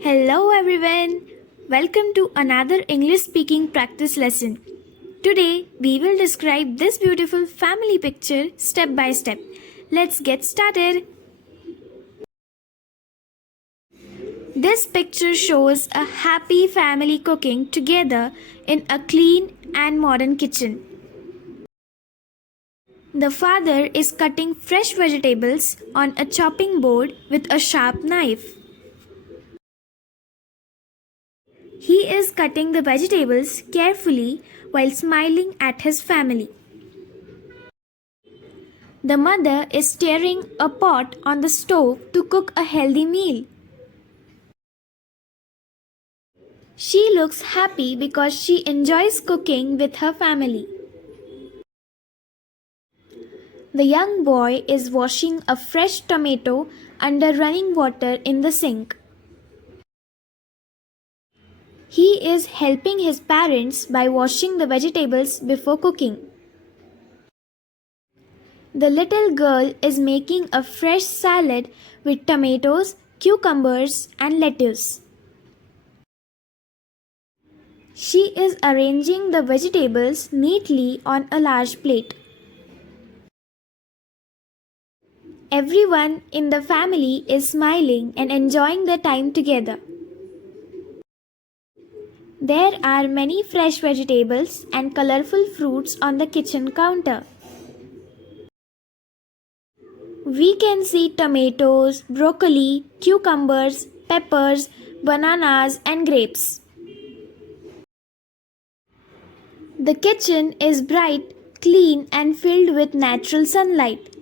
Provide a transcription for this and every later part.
Hello everyone. Welcome to another English speaking practice lesson. Today we will describe this beautiful family picture step by step. Let's get started. This picture shows a happy family cooking together in a clean and modern kitchen. The father is cutting fresh vegetables on a chopping board with a sharp knife. He is cutting the vegetables carefully while smiling at his family. The mother is stirring a pot on the stove to cook a healthy meal. She looks happy because she enjoys cooking with her family. The young boy is washing a fresh tomato under running water in the sink. He is helping his parents by washing the vegetables before cooking. The little girl is making a fresh salad with tomatoes, cucumbers, and lettuce. She is arranging the vegetables neatly on a large plate. Everyone in the family is smiling and enjoying their time together. There are many fresh vegetables and colorful fruits on the kitchen counter. We can see tomatoes, broccoli, cucumbers, peppers, bananas, and grapes. The kitchen is bright, clean, and filled with natural sunlight.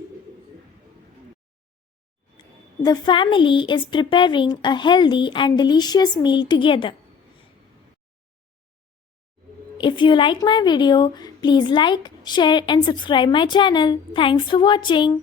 The family is preparing a healthy and delicious meal together. If you like my video, please like, share, and subscribe my channel. Thanks for watching.